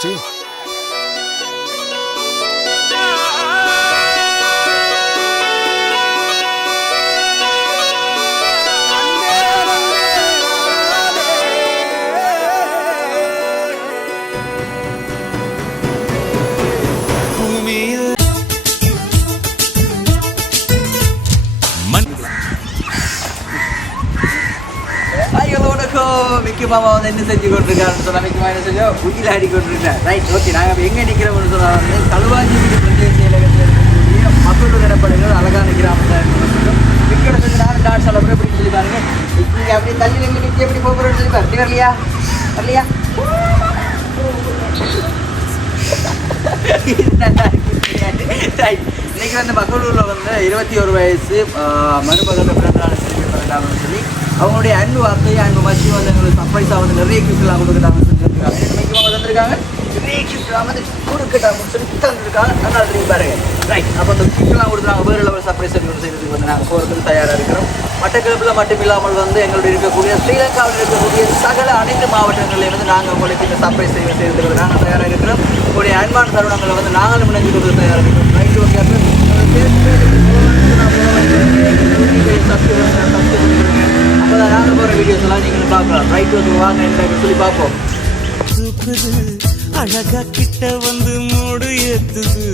தங்கச்சி ஹாய் வணக்கம் மிக்கி மாமா வந்து என்ன செஞ்சு கொண்டிருக்காருன்னு சொன்னா மிக்கி மாமா என்ன செஞ்சா உயிர் ஆடி கொண்டிருக்கார் ரைட் ஓகே நாங்கள் எங்கே நிற்கிறோம்னு சொன்னால் வந்து கல்வாஞ்சி பிரதேச இலகத்தில் இருக்கக்கூடிய மக்களோட இடப்படுகள் அழகான கிராமத்தில் இருக்கிறோம் மிக்கோட சேர்ந்து டான்ஸ் ஆட போய் எப்படி சொல்லி பாருங்க. நீங்கள் அப்படி தள்ளி நின்று மிக்கி எப்படி போகிறோம்னு சொல்லி பாரு நீ வரலையா? வரலையா Right. இன்னைக்கு வந்து மக்களூரில் வந்து இருபத்தி ஒரு வயசு மருமகள் பிறந்தநாள் செலிப்ரேட் பண்ணலாம்னு சொல்லி அவங்களுடைய அன்பு வார்த்தையை அன்பு மச்சியும் வந்து எங்களுக்கு சர்ப்ரைஸாக வந்து நிறைய கிஃப்ட்லாம் கொடுக்கட்டாங்கன்னு சொல்லியிருக்காங்க வந்திருக்காங்க நிறைய கிஃப்ட்லாம் வந்து கொடுக்கட்டாங்கன்னு சொல்லி தந்துருக்காங்க. அதனால தெரியும் பாருங்க. ரைட் அப்போ அந்த கிஃப்ட்லாம் கொடுத்துருக்காங்க வேறு லெவல் சர்ப்ரைஸ் செய்யறதுக்கு வந்து நாங்கள் போகிறதுக்கு தயாராக இருக்கிறோம். மட்டக்களப்பில் மட்டும் இல்லாமல் வந்து எங்களுடைய இருக்கக்கூடிய ஸ்ரீலங்காவில் இருக்கக்கூடிய சகல அனைத்து மாவட்டங்களில் வந்து நாங்கள் உங்களுக்கு இந்த சர்ப்ரைஸ் செய்ய செய்யறதுக்கு நாங்கள் தயாராக இருக்கிறோம். உங்களுடைய அன்பான தருணங்களை வந்து நாங்களும் இணைஞ்சு கொடுக்க தயாராக இருக்கிறோம். ரைட் ஓகே அப்போதான் நாங்கள் போகிற வீடியோஸ் எல்லாம் நீங்களும் பார்க்கலாம். ரைட் ஓகே வாங்க என்ன சொல்லி பார்ப்போம். தூக்குது அழகா கிட்ட வந்து மூடு ஏத்துது.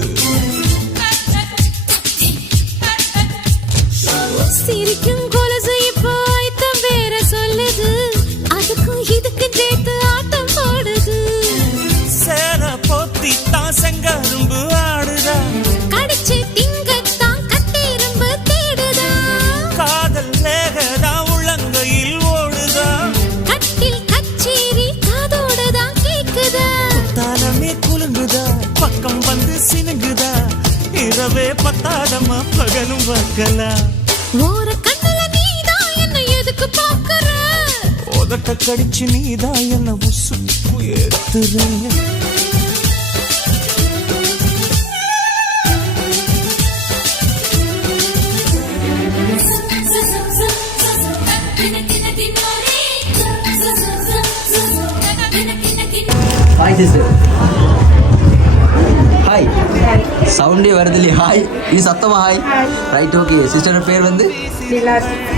சிரிக்கும் கொலுசு இப்போ ஆயத்தம் வேற சொல்லுது. அதுக்கும் இதுக்கும் சேர்த்து ஆட்டம் போடுது. சேர போத்தி தான் செங்கரும்பு பகலும் வக்கலா ஓர கண்ணுல நீதான் என்ன எதுக்கு பாக்குற உதட்ட கடிச்சு நீதான் என்ன உசுப்பு ஏத்துறேன் ஹாய் சிஸ்டர் ஹாய் சவுண்டே வருது இல்லையா ஹாய் இது சத்தமா? ஹாய் ரைட் ஓகே சிஸ்டரோட பேர் வந்து?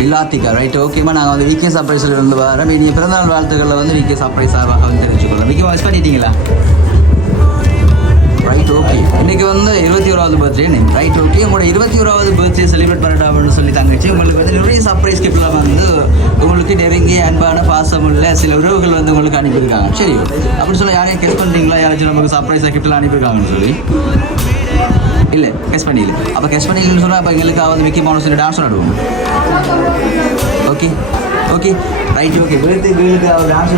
இல்லாத்திகா ரைட் ஓகேம்மா நாங்கள் வந்து விகே சர்ப்ரைஸில் இருந்து வரோம். இனி பிறந்தநாள் வாழ்த்துக்களில் வந்து விகே சர்ப்ரைஸ் சார்பாக வந்து தெரிவிச்சுக்கொள்ளலாம் விகே வாட்ச் பண்ணிட்டீங்களா? ரைட் ஓகே இன்னைக்கு வந்து இருபத்தி ஓராவது பர்த்டே ரைட் ஓகே உங்களோட இருபத்தி ஓராவது பர்த்டே செலிப்ரேட் பண்ணட்டாம்னு சொல்லி தங்கச்சி உங்களுக்கு வந்து நிறைய சர்ப்ரைஸ் கிஃப்ட்லாம் வந்து உங்களுக்கு நெருங்கிய அன்பான பாசமுள்ள சில உறவுகள் வந்து உங்களுக்கு அனுப்பியிருக்காங்க. சரி. அப்படி சொல்ல யாரையும் கெஸ் பண்ணுறீங்களா யாராச்சும் நமக்கு சர்ப்ரைஸாக கிஃப்ட்லாம் அனுப்பியிருக்காங்கன்னு சொல்லி. இல்லை கெஸ் பண்ணியில அப்போ கெஸ் பண்ணியிலன்னு சொன்னால் அப்போ எங்களுக்கு வந்து மிக்கி மவுஸ் டான்ஸ் ஆடுவோம் okay okay right okay birthday கேர்ளுக்கு அவர் டான்ஸ்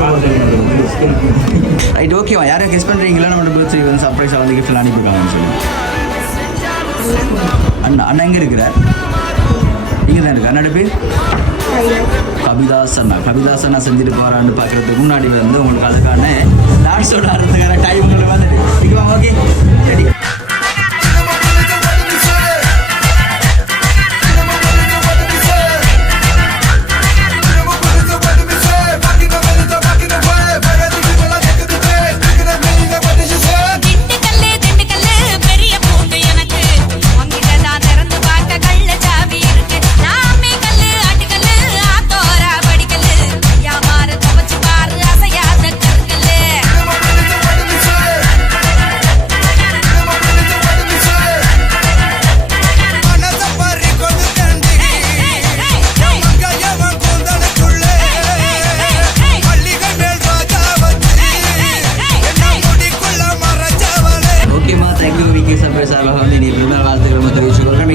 ரைட் ஓகேவா யாரும் கெஸ் பண்ணுறீங்களா நம்ம பர்த்டே வந்து சர்ப்ரைஸாக வந்து கிஃப்ட்லாம் அனுப்பியிருக்காங்கன்னு சொல்லி அண்ணா அண்ணா எங்கே இருக்கிறார் நீங்கள் தான் இருக்கு அண்ணாட பேர் கபிதாஸ் அண்ணா கபிதாஸ் அண்ணா செஞ்சுட்டு போகிறான்னு பார்க்குறதுக்கு முன்னாடி வந்து உங்களுக்கு அதுக்கான டான்ஸோட ஆடுறதுக்கான டைம் உங்களுக்கு வந்துட்டு ஓகே சரி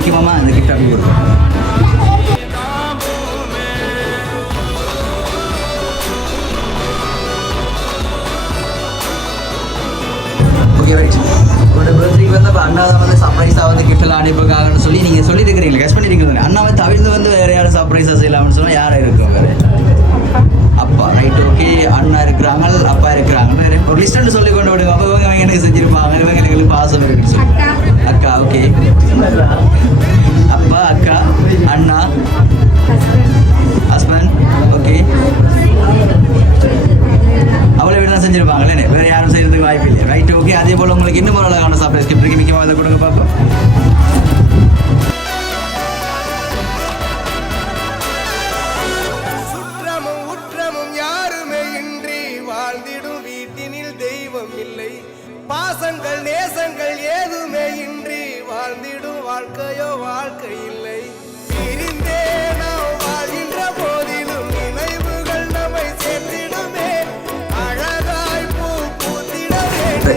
தெரிவிச்சுக்கொள்கிறேன் அந்த கிஃப்ட் அப்படி கொடுக்கும் ஓகே ரைட் உங்களோட பர்த்டேக்கு வந்து அப்போ அண்ணா தான் வந்து சர்ப்ரைஸாக வந்து கிஃப்ட்லாம் அனுப்பிருக்காங்கன்னு சொல்லி நீங்கள் சொல்லியிருக்கிறீங்களா கெஸ் பண்ணியிருக்கீங்க அண்ணாவை தவிர்த்து வந்து வேறு யாரும் சர்ப்ரைஸாக செய்யலாம்னு சொன்னால் யார் இருக்கும் வேறு அப்பா ரைட் ஓகே அண்ணா இருக்கிறாங்க அப்பா இருக்கிறாங்க ஒரு லிஸ்ட் சொல்லி கொண்டு விடுங்க அப்போ இவங்க இவங்க எனக்கு செஞ்சிருப்பாங்க இவங்க எனக்கு பாசம் இருக்குன்னு சொல்லி அக்கா ஓகே அப்பா அக்கா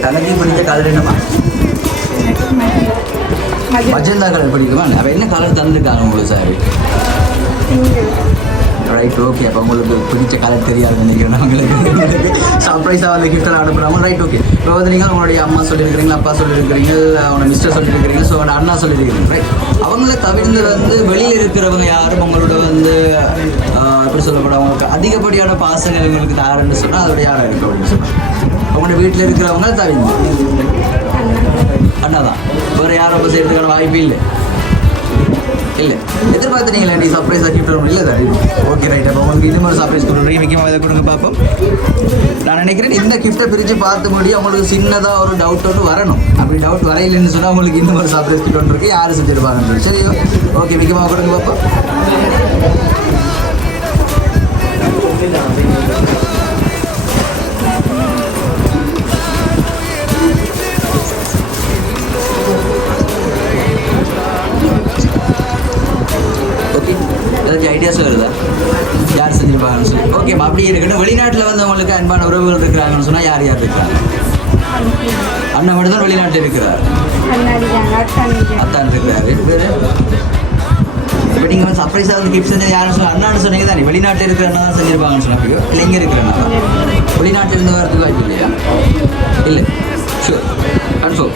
தனக்கு பிடிச்ச கலர் என்னம்மா? மஜந்தா கலர் பிடிக்குமா? அப்போ என்ன கலர் தந்துருக்காங்க உங்களுக்கு சார்? ரைட் ஓகே அப்போ உங்களுக்கு பிடிச்ச கலர் தெரியாது நினைக்கிறேன் உங்களுக்கு. சர்ப்ரைஸாக வந்து கிஃப்ட் அனுப்புகிறாங்க ரைட் ஓகே இப்போ வந்து நீங்கள் உங்களுடைய அம்மா சொல்லியிருக்கிறீங்க அப்பா சொல்லியிருக்கிறீங்க அவனோட மிஸ்டர் சொல்லியிருக்கிறீங்க ஸோ அவனோட அண்ணா சொல்லியிருக்கிறீங்க ரைட் அவங்கள தவிர்த்து வந்து வெளியில் இருக்கிறவங்க யாரும் உங்களோட வந்து அப்படி சொல்லக்கூடாது சொல்லப்படும் அவங்களுக்கு அதிகப்படியான பாசங்கள் உங்களுக்கு தாருன்னு சொன்னால் அதோட யாராக இருக்கு அப்படின்னு சொன்னால் உங்களோட வீட்டில் இருக்கிறவங்க தவிங்க அண்ணா தான் வேறு யாரும் அப்போ செய்யறதுக்கான வாய்ப்பு இல்லை. இல்லை. எதிர்பார்த்துட்டீங்களா நீ சர்ப்ரைஸாக கிஃப்ட் வரும் இல்லை சார் ஓகே ரைட் அப்போ உங்களுக்கு இன்னும் ஒரு சர்ப்ரைஸ் கொடுக்குறீங்க முக்கியமாக இதை கொடுங்க பார்ப்போம். நான் நினைக்கிறேன் இந்த கிஃப்ட்டை பிரித்து பார்த்து முடியும் உங்களுக்கு சின்னதாக ஒரு டவுட் ஒன்று வரணும். அப்படி டவுட் வரையிலன்னு சொன்னால் உங்களுக்கு இன்னும் ஒரு சர்ப்ரைஸ் கிஃப்ட் ஒன்று இருக்குது யார் செஞ்சிருப்பாங்கன்னு சரி ஓகே முக்கியமாக கொடுங்க பார்ப்போம். ஏதாச்சும் ஐடியாஸ் வருதா? யார் செஞ்சிருப்பாங்கன்னு சொல்லி. ஓகேம்மா அப்படி இருக்கட்டும். வெளிநாட்டில் வந்து உங்களுக்கு அன்பான உறவுகள் இருக்கிறாங்கன்னு சொன்னால் யார் யார் இருக்கிறாங்க அண்ணன் மட்டும் தான் வெளிநாட்டில் இருக்கிறார். அத்தான் இருக்கிறாரு. இப்போ நீங்கள் வந்து சர்ப்ரைஸாக வந்து கிஃப்ட் செஞ்சு யாரும் சொல்ல அண்ணான்னு சொன்னீங்க தானே. வெளிநாட்டில் இருக்கிற அண்ணா தான் செஞ்சிருப்பாங்கன்னு சொன்னாங்க. இல்லை இங்கே இருக்கிற அண்ணா தான். வெளிநாட்டில் இருந்து வரதுக்கு வாய்ப்பு இல்லையா? இல்லை. ஷூர் கன்ஃபார்ம்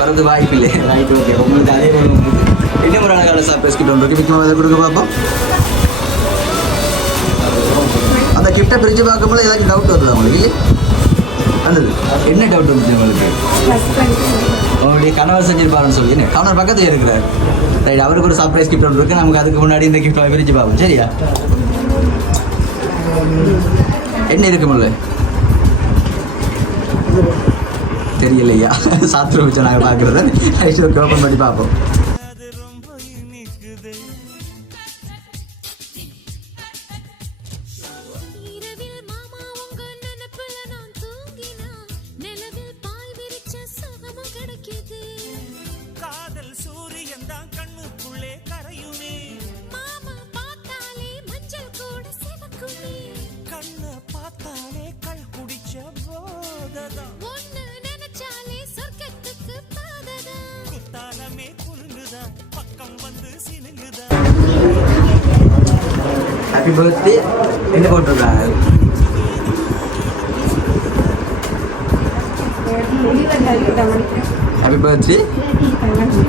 வரது வாய்ப்பு இல்லை ரைட் ஓகே உங்களுக்கு அதே போல உங்களுக்கு இன்னும் ஒரு அழகான சர்ப்ரைஸ் கிட்ட ஒன்று மிக்க அதை கொடுக்க பார்ப்போம். அந்த கிஃப்ட்டை பிரித்து பார்க்கும்போது ஏதாச்சும் டவுட் வருதா உங்களுக்கு? இல்லை. வந்தது. என்ன டவுட் வந்துச்சு உங்களுக்கு? உங்களுடைய கணவர் செஞ்சிருப்பாருன்னு சொல்லி. என்ன? கணவர் பக்கத்துல இருக்கிறார். ரைட் அவருக்கு ஒரு சர்ப்ரைஸ் கிஃப்ட் ஒன்று இருக்குது நமக்கு அதுக்கு முன்னாடி இந்த கிஃப்ட் பிரிச்சு பார்ப்போம். சரியா? என்ன இருக்கு முல்ல தெரியலையா? சாத்திர வச்சு நாங்கள் பார்க்குறத. ஐஸ்வர் ஓப்பன் பண்ணி பார்ப்போம். ஹாப்பி பர்த்டே என்ன போட்டிருக்காங்க ஹாப்பி பர்த்டே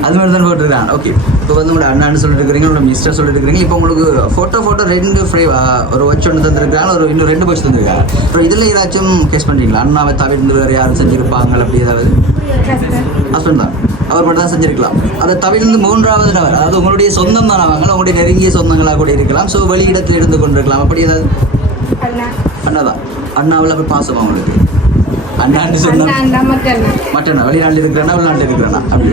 அது மாதிரி தான் போட்டிருக்காங்க ஓகே இப்போ வந்து உங்களோட அண்ணான்னு சொல்லிட்டு இருக்கிறீங்க உங்களோட மிஸ்டர் சொல்லிட்டு இருக்கிறீங்க. இப்போ உங்களுக்கு ஃபோட்டோ ஃபோட்டோ ரெண்டு ஃப்ரே ஒரு வச்சு ஒன்று தந்திருக்காங்க ஒரு இன்னும் ரெண்டு பட்சம் தந்திருக்காங்க அப்புறம் இதில் ஏதாச்சும் கேஸ் பண்ணுறீங்களா அண்ணாவை தவிர்த்து வேறு யாரும் செஞ்சுருப்பாங்க அப்படி ஏதாவது? ஹஸ்பண்ட் தான். அவர் மட்டும் தான் செஞ்சிருக்கலாம். அதை தவிர்த்து மூன்றாவது நபர். அதாவது உங்களுடைய சொந்தம் தான் அவங்க. உங்களுடைய நெருங்கிய சொந்தங்களாக கூட இருக்கலாம். ஸோ வெளியிடத்தில் இருந்து கொண்டிருக்கலாம். அப்படி ஏதாவது? அண்ணா. தான் அண்ணாவில் அப்படி பாசமா உங்களுக்கு? அண்ணான்னு சொந்தம் மட்டண்ணா வெளிநாட்டில் இருக்கிறேன்னா வெளிநாட்டில் இருக்கிறேன்னா அப்படி.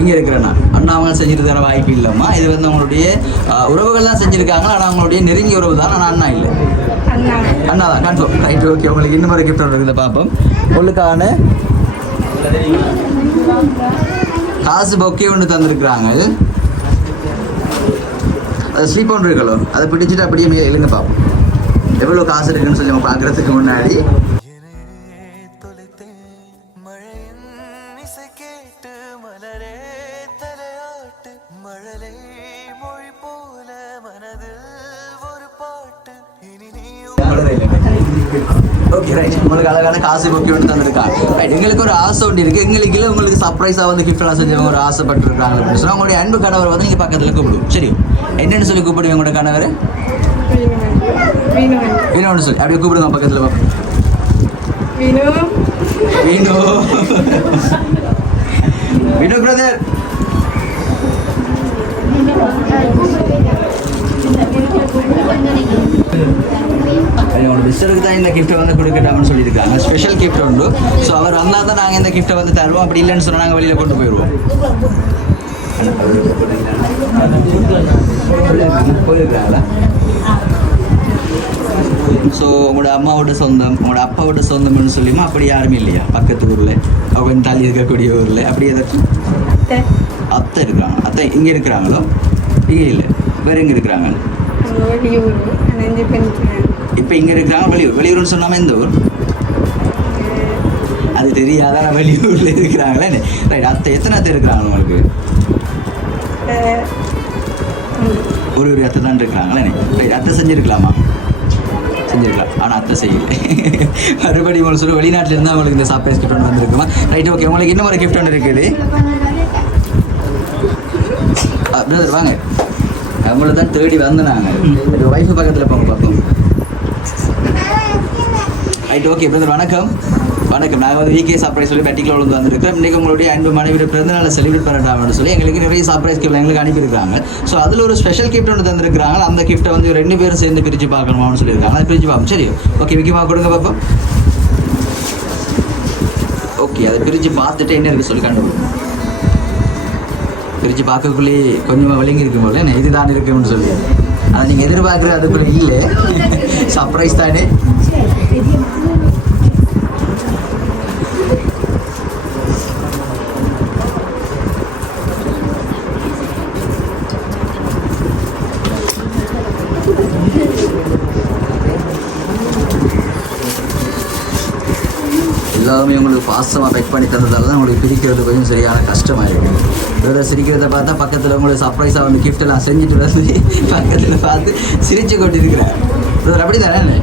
இங்கே இருக்கிறேண்ணா அண்ணா. அவங்க செஞ்சுட்டு தர வாய்ப்பு இல்லைம்மா. இது வந்து அவங்களுடைய ஆஹ், உறவுகள் தான் செஞ்சுருக்காங்க. ஆனால் அவங்களுடைய நெருங்கிய உறவு தான். ஆனால் அண்ணா இல்லை. அண்ணா. தான் கன்ஃபார்ம் ரைட் ஓகே உங்களுக்கு இன்னும் ஒரு கிஃப்ட் இருக்குது. பார்ப்போம். உங்களுக்கான காசு பொக்கே ஒன்று தந்திருக்கிறாங்க. அது ஸ்லீப் ஒன்று இருக்கலோ அதை பிடிச்சிட்டு அப்படியே மே- எழுங்க பார்ப்போம் எவ்வளோ காசு இருக்குன்னு சொல்லி நம்ம பார்க்குறதுக்கு முன்னாடி. ஓகே ரைட் உங்களுக்கு அழகான காசு பொக்கே ஒன்று தந்திருக்காங்க ரைட் எங்களுக்கு ஒரு ஆசை ஒன்று இருக்குது எங்களுக்கு இல்லை உங்களுக்கு சர்ப்ரைஸாக வந்து கிஃப்ட்லாம் செஞ்சவங்க ஒரு ஆசைப்பட்டுருக்காங்க அப்படின்னு சொன்னால் உங்களுடைய அன்பு கணவர் வந்து நீங்கள் பக்கத்தில் கூப்பிடுவோம் சரி என்னென்னு சொல்லி கூப்பிடுவீங்க உங்களோட கணவர்? இன்னொன்று சொல்லி. அப்படியே கூப்பிடுங்க பக்கத்தில் பார்ப்போம் வினோ வினோ பிரதர் உங்களோட மிஸ்டருக்கு தான் இந்த கிஃப்ட்டை வந்து கொடுக்கட்டாம்னு சொல்லியிருக்காங்க. ஸ்பெஷல் கிஃப்ட் உண்டு. ஸோ அவர் வந்தால் தான் நாங்கள் இந்த கிஃப்ட்டை வந்து தருவோம். அப்படி இல்லைன்னு சொன்னால் நாங்கள் வெளியில் கொண்டு போயிடுவோம் போயிருக்காங்களா? ஸோ உங்களோட அம்மாவோட சொந்தம் உங்களோட அப்பாவோட சொந்தம்னு சொல்லியுமா? அப்படி யாருமே இல்லையா? பக்கத்து ஊரில். அவங்க தள்ளி இருக்கக்கூடிய ஊரில். அப்படி ஏதாச்சும் அத்தை. இருக்கிறாங்க அத்தை இங்கே இருக்கிறாங்களோ? இங்கே இல்லை. வேறு எங்கே இருக்கிறாங்க? இப்போ இங்கே இருக்கிறாங்க வெளியூர். வெளியூர்னு சொன்னாமல் எந்த ஊர்? அது தெரியாத? வெளியூரில் இருக்கிறாங்களே ரைட் அத்தை எத்தனை அத்தை இருக்கிறாங்க உங்களுக்கு? ஒரு ஒரு அத்தை தான் இருக்கிறாங்களே ரைட் அத்தை செஞ்சுருக்கலாமா? செஞ்சிருக்கலாம். ஆனால் அத்தை செய்யல. மறுபடியும் உங்களுக்கு சொல்லி வெளிநாட்டில் இருந்து அவங்களுக்கு இந்த சர்ப்ரைஸ் கிஃப்ட் ஒன்று வந்திருக்குமா? ரைட் ஓகே உங்களுக்கு இன்னும் ஒரு கிஃப்ட் ஒன்று இருக்குது. brother, வாங்க. நம்மளை தான் தேடி வந்து நாங்கள் ஒய்ஃபு பக்கத்தில் போங்க பார்ப்போம். ரைட் ஓகே பிரதர் வணக்கம். வணக்கம். நாங்கள் வந்து வீக்கே சர்ப்ரைஸ் சொல்லி பெட்டிக்கில் வந்து வந்திருக்கோம் இன்றைக்கி உங்களுடைய அன்பு மனைவியோட பிறந்தநாளை செலிப்ரேட் பண்ணலாம்னு சொல்லி எங்களுக்கு நிறைய சர்ப்ரைஸ் கிஃப்ட் எங்களுக்கு அனுப்பியிருக்காங்க ஸோ அதில் ஒரு ஸ்பெஷல் கிஃப்ட் ஒன்று தந்திருக்காங்க அந்த கிஃப்ட்டை வந்து ரெண்டு பேரும் சேர்ந்து பிரித்து பார்க்கணுமான்னு சொல்லியிருக்காங்க. அதை பிரித்து பார்ப்போம். சரி ஓகே விக்கிமா கொடுங்க பார்ப்போம். ஓகே அதை பிரித்து பார்த்துட்டு என்ன இருக்குது சொல்லி கண்டுபிடிக்கும் பிரித்து பார்க்கக்குள்ளே கொஞ்சமாக விளங்கி இருக்கும் போல. இதுதான் இருக்குன்னு சொல்லி. ஆனால் நீங்கள் எதிர்பார்க்குறது அதுக்குள்ளே இல்லை. சர்ப்ரைஸ் தானே? பாசமாக பெக் பண்ணி தந்ததால் தான் உங்களுக்கு பிரிக்கிறது கொஞ்சம் சரியான கஷ்டமாக இருக்குது இவரை சிரிக்கிறத பார்த்தா பக்கத்தில் உங்களுக்கு சர்ப்ரைஸாக வந்து gift செஞ்சுட்டு வந்து பக்கத்தில் பார்த்து சிரிச்சு கொண்டிருக்கிறேன் இவர் அப்படி தானே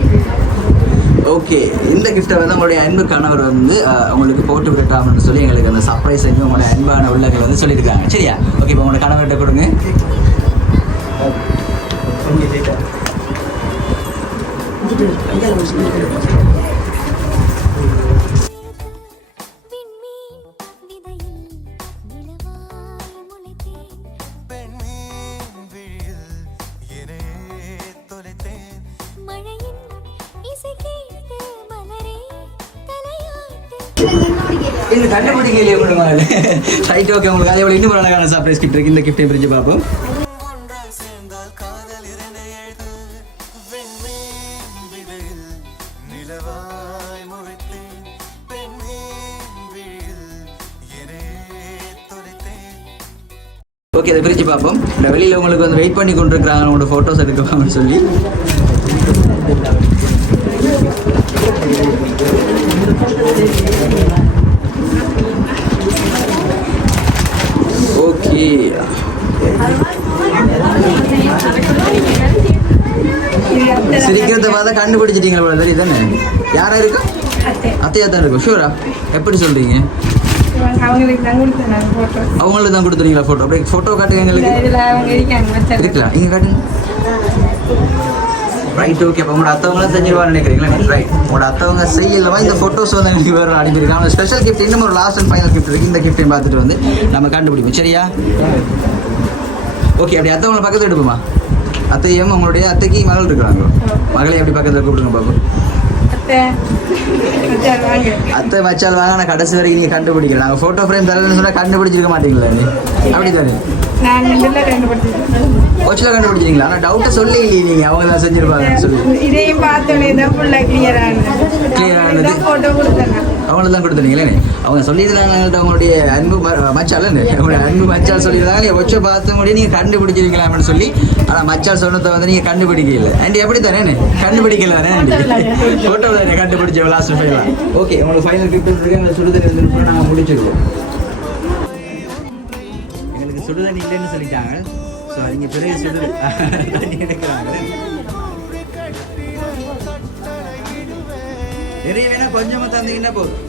ஓகே இந்த கிஃப்ட்டை வந்து உங்களுடைய அன்பு கணவர் வந்து உங்களுக்கு போட்டு விடட்டாம்னு சொல்லி எங்களுக்கு அந்த சர்ப்ரைஸ் செஞ்சு உங்களுடைய அன்பான உள்ளங்கள் வந்து சொல்லியிருக்காங்க. சரியா? ஓகே இப்போ உங்களோட கணவர்கிட்ட கொடுங்க. விண்மீன் இந்த கண்டுபிடிக்கலையே உங்களுக்கு ரைட் ஓகே உங்களுக்கு அதே போல இன்னும் அழகான சர்ப்ரைஸ் கிஃப்ட் இருக்கு. இந்த கிஃப்டை பிரிஞ்சு பார்ப்போம். ஓகே அதை பிரித்து பார்ப்போம். இந்த வெளியில் உங்களுக்கு வந்து வெயிட் பண்ணி கொண்டிருக்கிறாங்க. உங்களோட ஃபோட்டோஸ் எடுக்கலாம்னு சொல்லி ஓகே பார்த்தா கண்டுபிடிச்சிட்டீங்களா போல தெரியுது தானே யாரா இருக்கு? அத்தையா தான் இருக்கும் ஷூரா எப்படி சொல்றீங்க? அவங்களுக்கு தான் கொடுத்துறீங்களா ஃபோட்டோ அப்படியே ஃபோட்டோ காட்டுங்க எங்களுக்கு. இருக்கலாம் இங்க காட்டுங்க. ரைட் ஓகே அப்போ உங்களோட அத்தவங்களாம் செஞ்சிருவான்னு நினைக்கிறீங்களா? ரைட் உங்களோட அத்தவங்க செய்யலவா இந்த ஃபோட்டோஸ் வந்து எனக்கு வேறு அனுப்பியிருக்காங்க ஸ்பெஷல் கிஃப்ட் இன்னும் ஒரு லாஸ்ட் அண்ட் ஃபைனல் கிஃப்ட் இருக்கு. இந்த கிஃப்ட்டையும் பார்த்துட்டு வந்து நம்ம கண்டுபிடிப்போம். சரியா? ஓகே அப்படி அத்தவங்களை பக்கத்தில் எடுப்போமா அத்தையும் உங்களுடைய அத்தைக்கு மகள் இருக்கிறாங்க. மகளை அப்படி பக்கத்தில் கூப்பிடுங்க பாப்போம் அத்தை. மச்சான் வாங்க. நான் கடைசி வரைக்கும் நீங்கள் கண்டுபிடிக்கல. நாங்கள் ஃபோட்டோ ஃப்ரேம் தரலன்னு சொன்னால் கண்டுபிடிச்சிருக்க மாட்டீங்களா நீ. அப்படி தானே நான் ரெண்டுல ரெண்டு படிச்சிருக்கேன் கோச்சில் கண்டுபிடிச்சிங்களா ஆனால் டவுட்டை சொல்லி இல்லையே நீங்கள் அவங்க தான் செஞ்சிருப்பாங்கன்னு சொல்லி. இதையும் பார்த்தோன்னே தான் ஃபுல்லாக கிளியர் ஆனது. Clear ஆனது? ஃபோட்டோ. அவங்களுக்கு தான் கொடுத்துருங்களே அவங்க அவங்களுடைய அன்பு மச்சால் உங்களுடைய அன்பு மச்சால் சொல்லியிருந்தாங்க நீ ஒச்ச பார்த்து முடியும் நீங்கள் கண்டுபிடிச்சிருக்கலாம்னு சொல்லி. ஆனால் மச்சால் சொன்னதை வந்து நீங்கள் கண்டுபிடிக்கல. ஆண்டி எப்படி தானே கண்டுபிடிக்கல தானே ஆண்டி ஃபோட்டோ தானே கண்டுபிடிச்ச லாஸ்ட் ஃபைனல் ஓகே உங்களுக்கு ஃபைனல் கிஃப்ட் நாங்கள் முடிச்சிருக்கோம் சுடுதண்ணி இல்லைன்னு சொல்லிட்டாங்க. ஸோ அவங்க பிறகு சுடு தண்ணி எடுக்கிறாங்க நிறைய வேணா கொஞ்சமாக தந்தீங்கன்னா போதும்.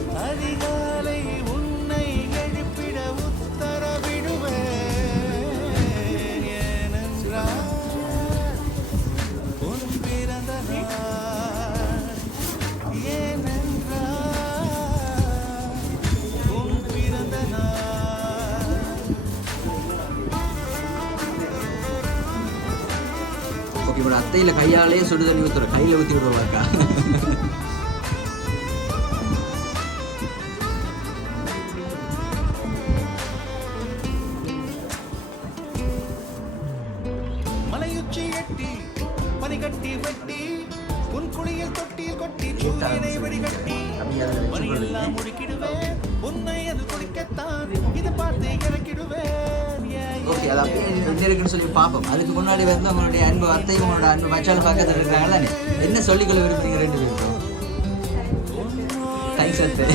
அத்தையில கையாலே சுடு தண்ணி ஊத்துற கையில ஊத்தி விடுவாக்கா மலையுச்சி எட்டி பனிகட்டி வெட்டி உன் குளியல் தொட்டியில் கொட்டி சூரியனை வடிகட்டி. மணியெல்லாம் முடிக்கிடுவேன். உன்னை அது குளிக்கத்தான். இதை பார்த்து இறக்கிடுவேன். ஓகே அது அப்படியே என்ன இருக்குன்னு சொல்லி பார்ப்போம். அதுக்கு முன்னாடி வந்து உங்களுடைய அன்பு அத்தை உங்களோட அன்பு மச்சால் பக்கத்தில் இருக்காங்கல்ல என்ன சொல்லிக்கொள்ள விரும்புறீங்க ரெண்டு பேரும்? தேங்க்ஸ் அத்தை.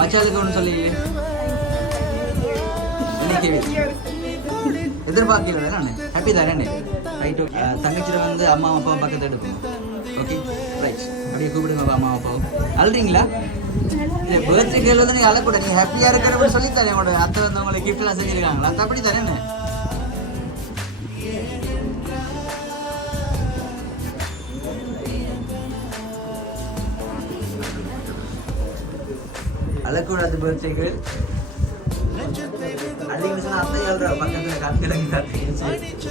மச்சாலுக்கு ஒன்று சொல்லி. எதிர்பார்க்கல நான் ஹாப்பி தானே? ரைட் ஓகே தங்கச்சியில் வந்து அம்மா அப்பா பக்கத்தில் எடுப்போம். ஓகே ரைட் அப்படியே கூப்பிடுங்க அம்மா அப்பாவும். அழுறீங்களா இல்லை பர்த்டே கேள் வந்து நீங்கள் அழக்கூடாது. நீங்கள் ஹாப்பியாக இருக்கிறவங்க சொல்லி தரேன் உங்களோட அத்தை வந்து உங்களுக்கு கிஃப்ட்லாம் செஞ்சுருக்காங்களா? அது அப்படி தானே அழக்கூடாது பர்த்டேக்கு அன்னைக்கு சொன்ன அத்தை எழுற பக்கத்தில் காத்துக்கிழங்கு காத்து அடிச்சு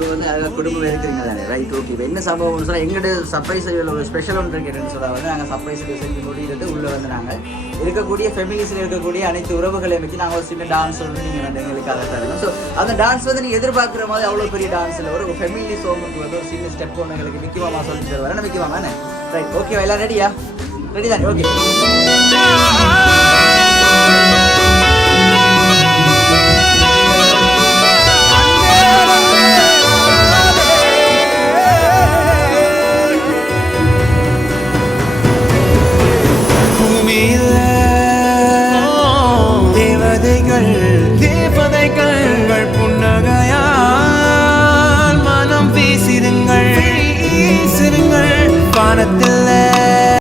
இப்போ வந்து குடும்பம் இருக்கிறீங்க தானே? ரைட் ஓகே இப்போ என்ன சம்பவம்னு சொன்னால் எங்கிட்ட சர்ப்ரைஸ் ஒரு ஸ்பெஷல் ஒன்று இருக்குன்னு சொல்ல வந்து நாங்கள் சர்ப்ரைஸ் செஞ்சு முடிகிறது உள்ளே வந்து நாங்கள் இருக்கக்கூடிய ஃபெமிலிஸில் இருக்கக்கூடிய அனைத்து உறவுகளையும் வச்சு நாங்கள் ஒரு சின்ன டான்ஸ் ஒன்று நீங்கள் வந்து எங்களுக்கு அதை தரணும். ஸோ அந்த டான்ஸ் வந்து நீங்கள் எதிர்பார்க்குற மாதிரி அவ்வளோ பெரிய டான்ஸ் இல்லை. ஒரு ஃபெமிலி சோமுக்கு வந்து ஒரு சின்ன ஸ்டெப் ஒன்று எங்களுக்கு மிக்கி மாமா சொல்லி தருவார். என்ன மாமா ரைட் ஓகே எல்லாம் ரெடியா ரெடி தானே? ஓகே